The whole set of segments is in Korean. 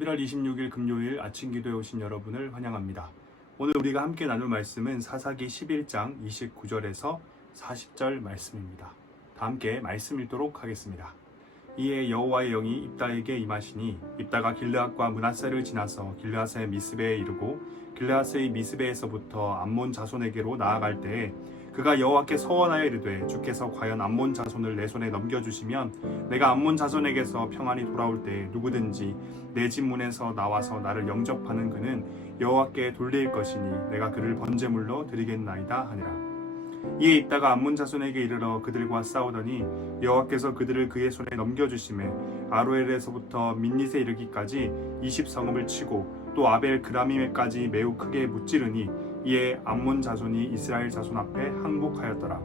11월 26일 금요일 아침 기도에 오신 여러분을 환영합니다. 오늘 우리가 함께 나눌 말씀은 사사기 11장 29절에서 40절 말씀입니다. 다 함께 말씀 읽도록 하겠습니다. 이에 여호와의 영이 입다에게 임하시니 입다가 길르앗과 문하세를 지나서 길르앗의 미스베에 이르고 길르앗의 미스베에서부터 암몬 자손에게로 나아갈 때에 그가 여호와께 서원하여 이르되 주께서 과연 암몬 자손을 내 손에 넘겨주시면 내가 암몬 자손에게서 평안히 돌아올 때 누구든지 내 집 문에서 나와서 나를 영접하는 그는 여호와께 돌릴 것이니 내가 그를 번제물로 드리겠나이다 하니라. 이에 있다가 암몬 자손에게 이르러 그들과 싸우더니 여호와께서 그들을 그의 손에 넘겨주심에 아로엘에서부터 민닛에 이르기까지 20성읍을 치고 또 아벨 그라미메까지 매우 크게 무찌르니 이에 암몬 자손이 이스라엘 자손 앞에 항복하였더라.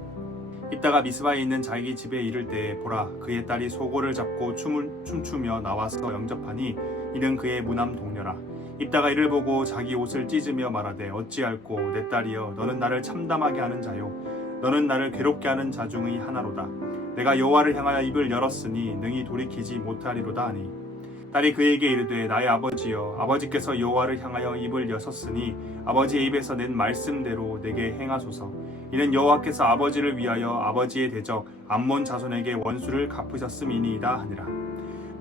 이따가 미스바에 있는 자기 집에 이를 때에 보라 그의 딸이 소고를 잡고 춤을 춤추며 나와서 영접하니 이는 그의 무남 동료라. 입다가 이를 보고 자기 옷을 찢으며 말하되 어찌할꼬 내 딸이여 너는 나를 참담하게 하는 자요 너는 나를 괴롭게 하는 자 중의 하나로다. 내가 여호와를 향하여 입을 열었으니 능히 돌이키지 못하리로다 하니 딸이 그에게 이르되 나의 아버지여 아버지께서 여호와를 향하여 입을 여섰으니 아버지의 입에서 낸 말씀대로 내게 행하소서. 이는 여호와께서 아버지를 위하여 아버지의 대적 암몬 자손에게 원수를 갚으셨음이니이다 하니라.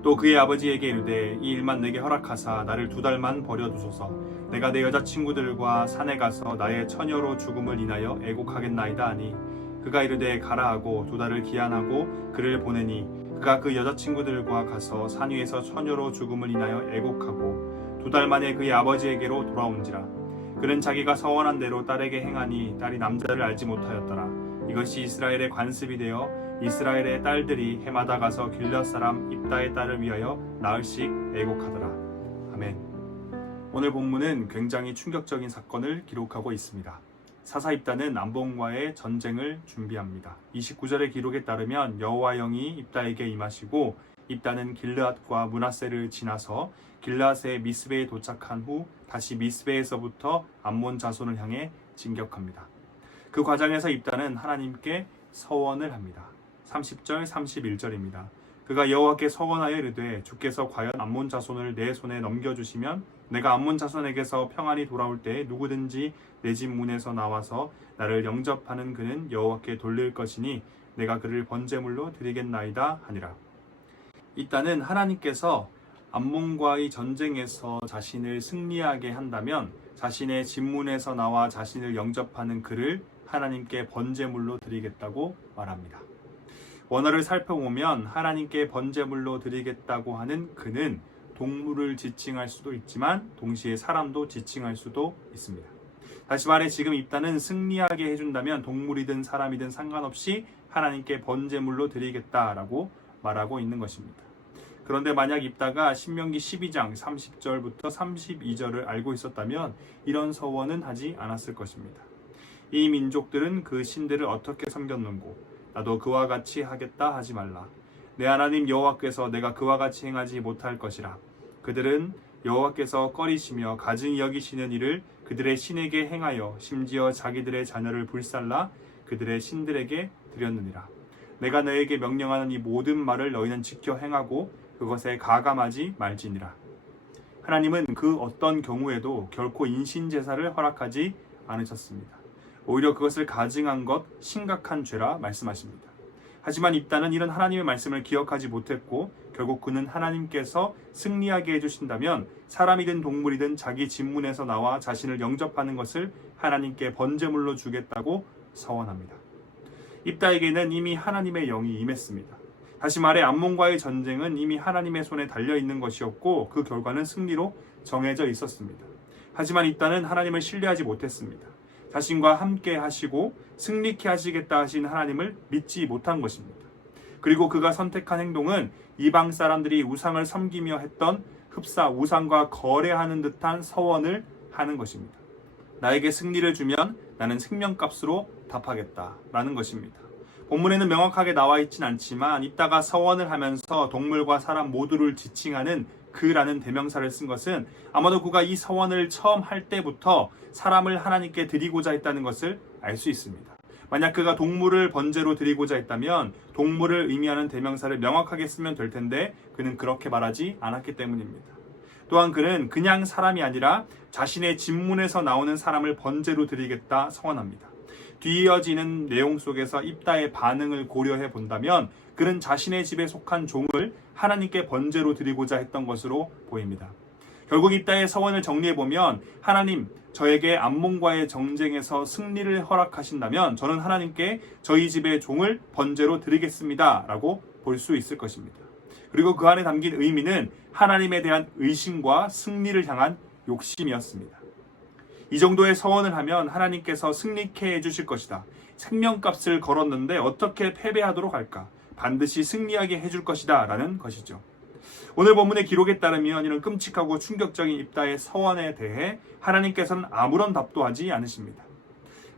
또 그의 아버지에게 이르되 이 일만 내게 허락하사 나를 두 달만 버려두소서. 내가 내 여자친구들과 산에 가서 나의 처녀로 죽음을 인하여 애곡하겠나이다 하니 그가 이르되 가라 하고 두 달을 기한하고 그를 보내니 그가 그 여자친구들과 가서 산 위에서 처녀로 죽음을 인하여 애곡하고 두 달 만에 그의 아버지에게로 돌아온지라. 그는 자기가 서원한 대로 딸에게 행하니 딸이 남자를 알지 못하였더라. 이것이 이스라엘의 관습이 되어 이스라엘의 딸들이 해마다 가서 길앗 사람 입다의 딸을 위하여 나흘씩 애곡하더라. 아멘. 오늘 본문은 굉장히 충격적인 사건을 기록하고 있습니다 사사 입다는 남봉과의 전쟁을 준비합니다. 29절의 기록에 따르면 여호와 영이 입다에게 임하시고 입다는 길르앗과 문하세를 지나서 길르앗의 미스베에 도착한 후 다시 미스베에서부터 암몬 자손을 향해 진격합니다. 그 과정에서 입다는 하나님께 서원을 합니다. 30절 31절입니다. 그가 여호와께 서원하여 이르되 주께서 과연 암몬 자손을 내 손에 넘겨주시면 내가 암몬 자손에게서 평안히 돌아올 때 누구든지 내 집 문에서 나와서 나를 영접하는 그는 여호와께 돌릴 것이니 내가 그를 번제물로 드리겠나이다 하니라. 이따는 하나님께서 암몬과의 전쟁에서 자신을 승리하게 한다면 자신의 집 문에서 나와 자신을 영접하는 그를 하나님께 번제물로 드리겠다고 말합니다. 원어를 살펴보면 하나님께 번제물로 드리겠다고 하는 그는 동물을 지칭할 수도 있지만 동시에 사람도 지칭할 수도 있습니다. 다시 말해 지금 입다는 승리하게 해준다면 동물이든 사람이든 상관없이 하나님께 번제물로 드리겠다라고 말하고 있는 것입니다. 그런데 만약 입다가 신명기 12장 30절부터 32절을 알고 있었다면 이런 서원은 하지 않았을 것입니다. 이 민족들은 그 신들을 어떻게 섬겼는고 나도 그와 같이 하겠다 하지 말라. 내 하나님 여호와께서 내가 그와 같이 행하지 못할 것이라. 그들은 여호와께서 꺼리시며 가증히 여기시는 일을 그들의 신에게 행하여 심지어 자기들의 자녀를 불살라 그들의 신들에게 드렸느니라. 내가 너에게 명령하는 이 모든 말을 너희는 지켜 행하고 그것에 가감하지 말지니라. 하나님은 그 어떤 경우에도 결코 인신 제사를 허락하지 않으셨습니다. 오히려 그것을 가증한 것 심각한 죄라 말씀하십니다. 하지만 입다는 이런 하나님의 말씀을 기억하지 못했고 결국 그는 하나님께서 승리하게 해주신다면 사람이든 동물이든 자기 집문에서 나와 자신을 영접하는 것을 하나님께 번제물로 주겠다고 서원합니다. 입다에게는 이미 하나님의 영이 임했습니다. 다시 말해 암몬과의 전쟁은 이미 하나님의 손에 달려 있는 것이었고 그 결과는 승리로 정해져 있었습니다. 하지만 입다는 하나님을 신뢰하지 못했습니다. 자신과 함께 하시고 승리케 하시겠다 하신 하나님을 믿지 못한 것입니다. 그리고 그가 선택한 행동은 이방 사람들이 우상을 섬기며 했던 흡사 우상과 거래하는 듯한 서원을 하는 것입니다. 나에게 승리를 주면 나는 생명값으로 답하겠다라는 것입니다. 본문에는 명확하게 나와 있진 않지만 이따가 서원을 하면서 동물과 사람 모두를 지칭하는 그라는 대명사를 쓴 것은 아마도 그가 이 서원을 처음 할 때부터 사람을 하나님께 드리고자 했다는 것을 알 수 있습니다. 만약 그가 동물을 번제로 드리고자 했다면 동물을 의미하는 대명사를 명확하게 쓰면 될 텐데 그는 그렇게 말하지 않았기 때문입니다. 또한 그는 그냥 사람이 아니라 자신의 집문에서 나오는 사람을 번제로 드리겠다 서원합니다. 뒤이어지는 내용 속에서 입다의 반응을 고려해 본다면 그는 자신의 집에 속한 종을 하나님께 번제로 드리고자 했던 것으로 보입니다. 결국 입다의 서원을 정리해 보면 하나님 저에게 암몬과의 정쟁에서 승리를 허락하신다면 저는 하나님께 저희 집의 종을 번제로 드리겠습니다 라고 볼 수 있을 것입니다. 그리고 그 안에 담긴 의미는 하나님에 대한 의심과 승리를 향한 욕심이었습니다. 이 정도의 서원을 하면 하나님께서 승리케 해주실 것이다. 생명값을 걸었는데 어떻게 패배하도록 할까? 반드시 승리하게 해줄 것이다. 라는 것이죠. 오늘 본문의 기록에 따르면 이런 끔찍하고 충격적인 입다의 서원에 대해 하나님께서는 아무런 답도 하지 않으십니다.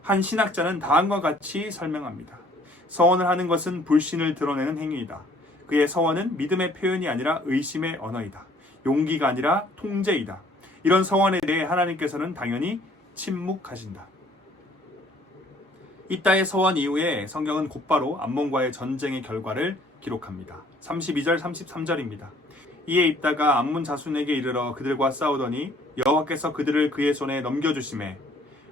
한 신학자는 다음과 같이 설명합니다. 서원을 하는 것은 불신을 드러내는 행위이다. 그의 서원은 믿음의 표현이 아니라 의심의 언어이다. 용기가 아니라 통제이다. 이런 서원에 대해 하나님께서는 당연히 침묵하신다. 입다의 서원 이후에 성경은 곧바로 암몬과의 전쟁의 결과를 기록합니다. 32절 33절입니다. 이에 입다가 암몬 자손에게 이르러 그들과 싸우더니 여호와께서 그들을 그의 손에 넘겨주심에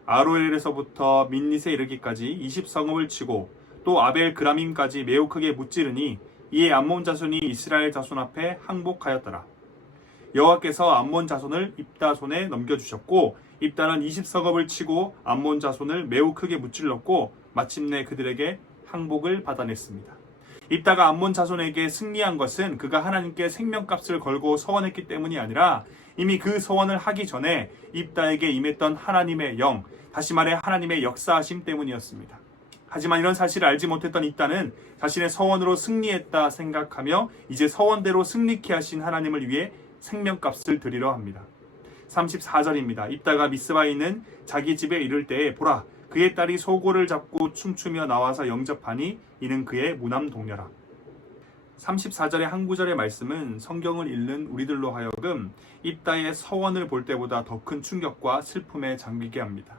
아로엘에서부터 민닛에 이르기까지 20성읍을 치고 또 아벨 그라밈까지 매우 크게 무찌르니 이에 암몬 자손이 이스라엘 자손 앞에 항복하였더라. 여호와께서 암몬 자손을 입다 손에 넘겨주셨고 입다는 20석업을 치고 암몬 자손을 매우 크게 무찔렀고 마침내 그들에게 항복을 받아냈습니다. 입다가 암몬 자손에게 승리한 것은 그가 하나님께 생명값을 걸고 서원했기 때문이 아니라 이미 그 서원을 하기 전에 입다에게 임했던 하나님의 영, 다시 말해 하나님의 역사하심 때문이었습니다. 하지만 이런 사실을 알지 못했던 입다는 자신의 서원으로 승리했다 생각하며 이제 서원대로 승리케 하신 하나님을 위해 생명값을 드리려 합니다. 34절입니다. 입다가 미스바에 있는 자기 집에 이를 때에 보라 그의 딸이 소고를 잡고 춤추며 나와서 영접하니 이는 그의 무남 동료라. 34절의 한 구절의 말씀은 성경을 읽는 우리들로 하여금 입다의 서원을 볼 때보다 더 큰 충격과 슬픔에 잠기게 합니다.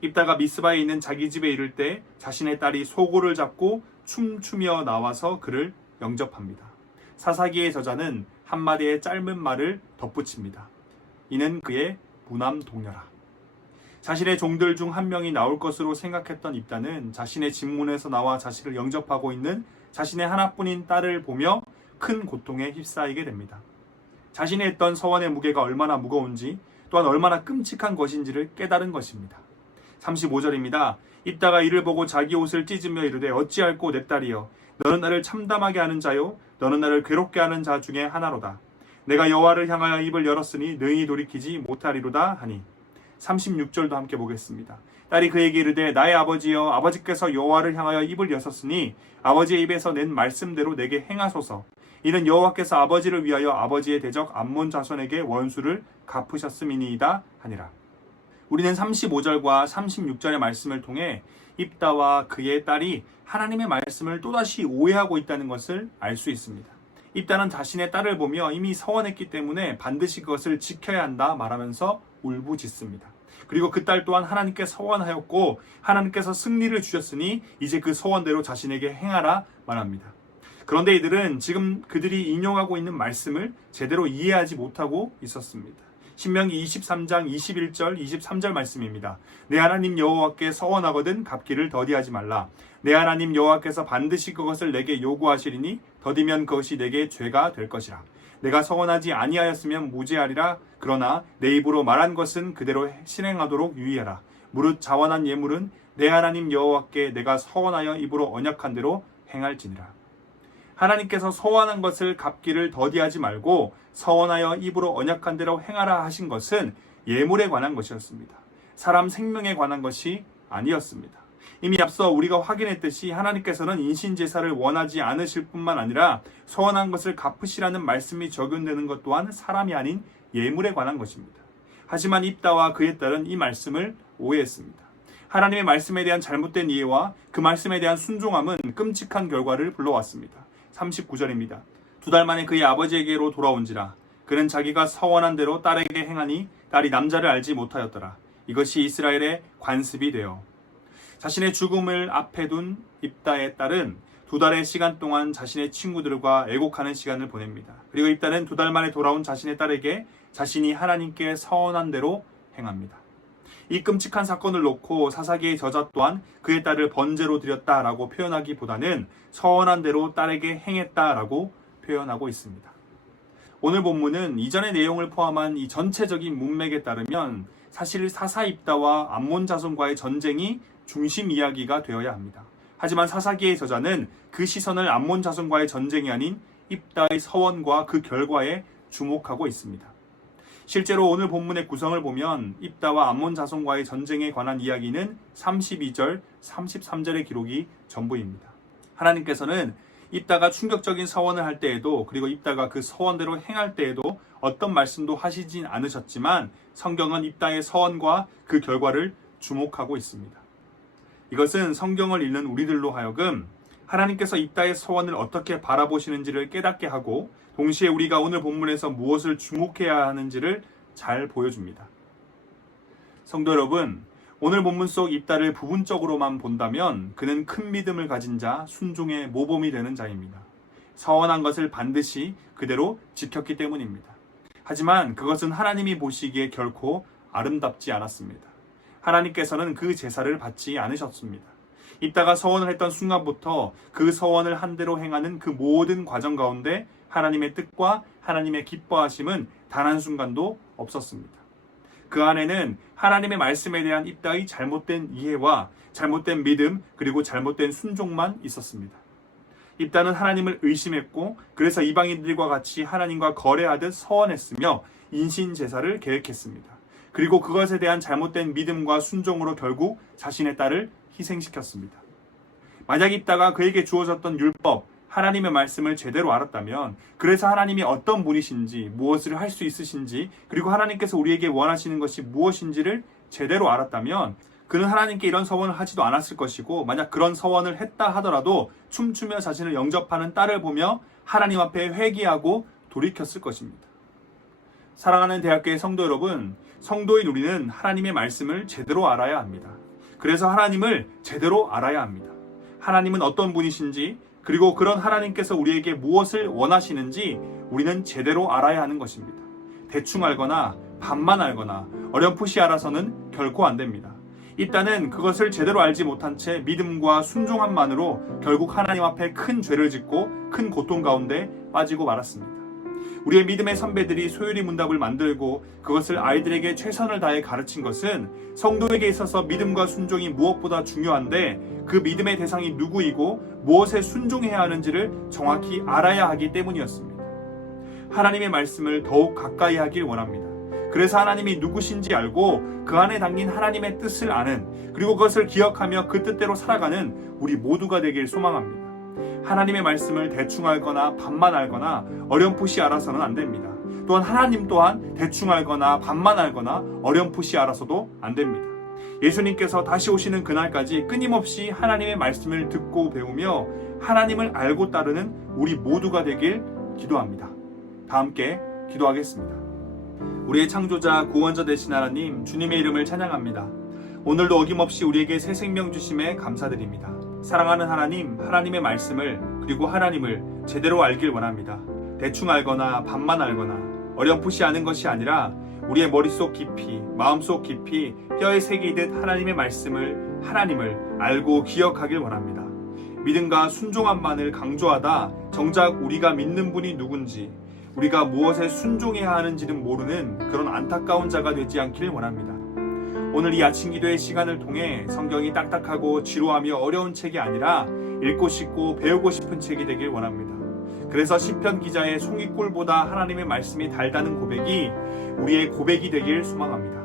입다가 미스바에 있는 자기 집에 이를 때 자신의 딸이 소고를 잡고 춤추며 나와서 그를 영접합니다. 사사기의 저자는 한마디의 짧은 말을 덧붙입니다. 이는 그의 무남 동료라. 자신의 종들 중 한 명이 나올 것으로 생각했던 입다는 자신의 집문에서 나와 자신을 영접하고 있는 자신의 하나뿐인 딸을 보며 큰 고통에 휩싸이게 됩니다. 자신이 했던 서원의 무게가 얼마나 무거운지 또한 얼마나 끔찍한 것인지를 깨달은 것입니다. 35절입니다. 입다가 이를 보고 자기 옷을 찢으며 이르되 어찌할꼬 내 딸이여 너는 나를 참담하게 하는 자요 너는 나를 괴롭게 하는 자 중에 하나로다. 내가 여호와를 향하여 입을 열었으니 능히 돌이키지 못하리로다 하니 36절도 함께 보겠습니다. 딸이 그에게 이르되 나의 아버지여 아버지께서 여호와를 향하여 입을 여셨으니 아버지의 입에서 낸 말씀대로 내게 행하소서. 이는 여호와께서 아버지를 위하여 아버지의 대적 암몬 자손에게 원수를 갚으셨음이니이다 하니라. 우리는 35절과 36절의 말씀을 통해 입다와 그의 딸이 하나님의 말씀을 또다시 오해하고 있다는 것을 알 수 있습니다. 입다는 자신의 딸을 보며 이미 서원했기 때문에 반드시 그것을 지켜야 한다 말하면서 울부짖습니다. 그리고 그 딸 또한 하나님께 서원하였고 하나님께서 승리를 주셨으니 이제 그 서원대로 자신에게 행하라 말합니다. 그런데 이들은 지금 그들이 인용하고 있는 말씀을 제대로 이해하지 못하고 있었습니다. 신명기 23장 21절 23절 말씀입니다. 내 하나님 여호와께 서원하거든 갚기를 더디하지 말라. 내 하나님 여호와께서 반드시 그것을 내게 요구하시리니 더디면 그것이 내게 죄가 될 것이라. 내가 서원하지 아니하였으면 무죄하리라. 그러나 내 입으로 말한 것은 그대로 실행하도록 유의하라. 무릇 자원한 예물은 내 하나님 여호와께 내가 서원하여 입으로 언약한 대로 행할지니라. 하나님께서 서원한 것을 갚기를 더디하지 말고 서원하여 입으로 언약한 대로 행하라 하신 것은 예물에 관한 것이었습니다. 사람 생명에 관한 것이 아니었습니다. 이미 앞서 우리가 확인했듯이 하나님께서는 인신제사를 원하지 않으실 뿐만 아니라 서원한 것을 갚으시라는 말씀이 적용되는 것 또한 사람이 아닌 예물에 관한 것입니다. 하지만 입다와 그의 딸은 이 말씀을 오해했습니다. 하나님의 말씀에 대한 잘못된 이해와 그 말씀에 대한 순종함은 끔찍한 결과를 불러왔습니다. 39절입니다. 두 달 만에 그의 아버지에게로 돌아온지라 그는 자기가 서원한 대로 딸에게 행하니 딸이 남자를 알지 못하였더라. 이것이 이스라엘의 관습이 되어 자신의 죽음을 앞에 둔 입다의 딸은 두 달의 시간 동안 자신의 친구들과 애곡하는 시간을 보냅니다. 그리고 입다는 두 달 만에 돌아온 자신의 딸에게 자신이 하나님께 서원한 대로 행합니다. 이 끔찍한 사건을 놓고 사사기의 저자 또한 그의 딸을 번제로 드렸다라고 표현하기보다는 서원한 대로 딸에게 행했다라고 표현하고 있습니다. 오늘 본문은 이전의 내용을 포함한 이 전체적인 문맥에 따르면 사실 사사 입다와 암몬 자손과의 전쟁이 중심 이야기가 되어야 합니다. 하지만 사사기의 저자는 그 시선을 암몬 자손과의 전쟁이 아닌 입다의 서원과 그 결과에 주목하고 있습니다. 실제로 오늘 본문의 구성을 보면 입다와 암몬 자손과의 전쟁에 관한 이야기는 32절, 33절의 기록이 전부입니다. 하나님께서는 입다가 충격적인 서원을 할 때에도 그리고 입다가 그 서원대로 행할 때에도 어떤 말씀도 하시진 않으셨지만 성경은 입다의 서원과 그 결과를 주목하고 있습니다. 이것은 성경을 읽는 우리들로 하여금 하나님께서 입다의 서원을 어떻게 바라보시는지를 깨닫게 하고 동시에 우리가 오늘 본문에서 무엇을 주목해야 하는지를 잘 보여줍니다. 성도 여러분, 오늘 본문 속 입다를 부분적으로만 본다면 그는 큰 믿음을 가진 자, 순종의 모범이 되는 자입니다. 서원한 것을 반드시 그대로 지켰기 때문입니다. 하지만 그것은 하나님이 보시기에 결코 아름답지 않았습니다. 하나님께서는 그 제사를 받지 않으셨습니다. 입다가 서원을 했던 순간부터 그 서원을 한 대로 행하는 그 모든 과정 가운데 하나님의 뜻과 하나님의 기뻐하심은 단 한 순간도 없었습니다. 그 안에는 하나님의 말씀에 대한 입다의 잘못된 이해와 잘못된 믿음 그리고 잘못된 순종만 있었습니다. 입다는 하나님을 의심했고 그래서 이방인들과 같이 하나님과 거래하듯 서원했으며 인신 제사를 계획했습니다. 그리고 그것에 대한 잘못된 믿음과 순종으로 결국 자신의 딸을 희생시켰습니다. 만약 입다가 그에게 주어졌던 율법, 하나님의 말씀을 제대로 알았다면, 그래서 하나님이 어떤 분이신지, 무엇을 할 수 있으신지, 그리고 하나님께서 우리에게 원하시는 것이 무엇인지를 제대로 알았다면, 그는 하나님께 이런 서원을 하지도 않았을 것이고, 만약 그런 서원을 했다 하더라도 춤추며 자신을 영접하는 딸을 보며 하나님 앞에 회개하고 돌이켰을 것입니다. 사랑하는 대학교의 성도 여러분, 성도인 우리는 하나님의 말씀을 제대로 알아야 합니다. 그래서 하나님을 제대로 알아야 합니다. 하나님은 어떤 분이신지, 그리고 그런 하나님께서 우리에게 무엇을 원하시는지 우리는 제대로 알아야 하는 것입니다. 대충 알거나 반만 알거나 어렴풋이 알아서는 결코 안 됩니다. 일단은 그것을 제대로 알지 못한 채 믿음과 순종함만으로 결국 하나님 앞에 큰 죄를 짓고 큰 고통 가운데 빠지고 말았습니다. 우리의 믿음의 선배들이 소율이 문답을 만들고 그것을 아이들에게 최선을 다해 가르친 것은 성도에게 있어서 믿음과 순종이 무엇보다 중요한데 그 믿음의 대상이 누구이고 무엇에 순종해야 하는지를 정확히 알아야 하기 때문이었습니다. 하나님의 말씀을 더욱 가까이 하길 원합니다. 그래서 하나님이 누구신지 알고 그 안에 담긴 하나님의 뜻을 아는 그리고 그것을 기억하며 그 뜻대로 살아가는 우리 모두가 되길 소망합니다. 하나님의 말씀을 대충 알거나 반만 알거나 어렴풋이 알아서는 안 됩니다. 또한 하나님 또한 대충 알거나 반만 알거나 어렴풋이 알아서도 안 됩니다. 예수님께서 다시 오시는 그날까지 끊임없이 하나님의 말씀을 듣고 배우며 하나님을 알고 따르는 우리 모두가 되길 기도합니다. 다 함께 기도하겠습니다. 우리의 창조자 구원자 되신 하나님 주님의 이름을 찬양합니다. 오늘도 어김없이 우리에게 새 생명 주심에 감사드립니다. 사랑하는 하나님, 하나님의 말씀을 그리고 하나님을 제대로 알길 원합니다. 대충 알거나 반만 알거나 어렴풋이 아는 것이 아니라 우리의 머릿속 깊이, 마음속 깊이 뼈에 새기듯 하나님의 말씀을 하나님을 알고 기억하길 원합니다. 믿음과 순종함만을 강조하다 정작 우리가 믿는 분이 누군지 우리가 무엇에 순종해야 하는지는 모르는 그런 안타까운 자가 되지 않길 원합니다. 오늘 이 아침 기도의 시간을 통해 성경이 딱딱하고 지루하며 어려운 책이 아니라 읽고 싶고 배우고 싶은 책이 되길 원합니다. 그래서 시편 기자의 송이꿀보다 하나님의 말씀이 달다는 고백이 우리의 고백이 되길 소망합니다.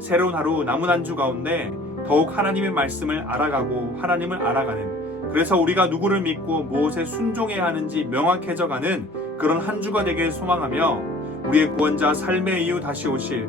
새로운 하루 남은 한 주 가운데 더욱 하나님의 말씀을 알아가고 하나님을 알아가는 그래서 우리가 누구를 믿고 무엇에 순종해야 하는지 명확해져가는 그런 한 주가 되길 소망하며 우리의 구원자 삶의 이유 다시 오실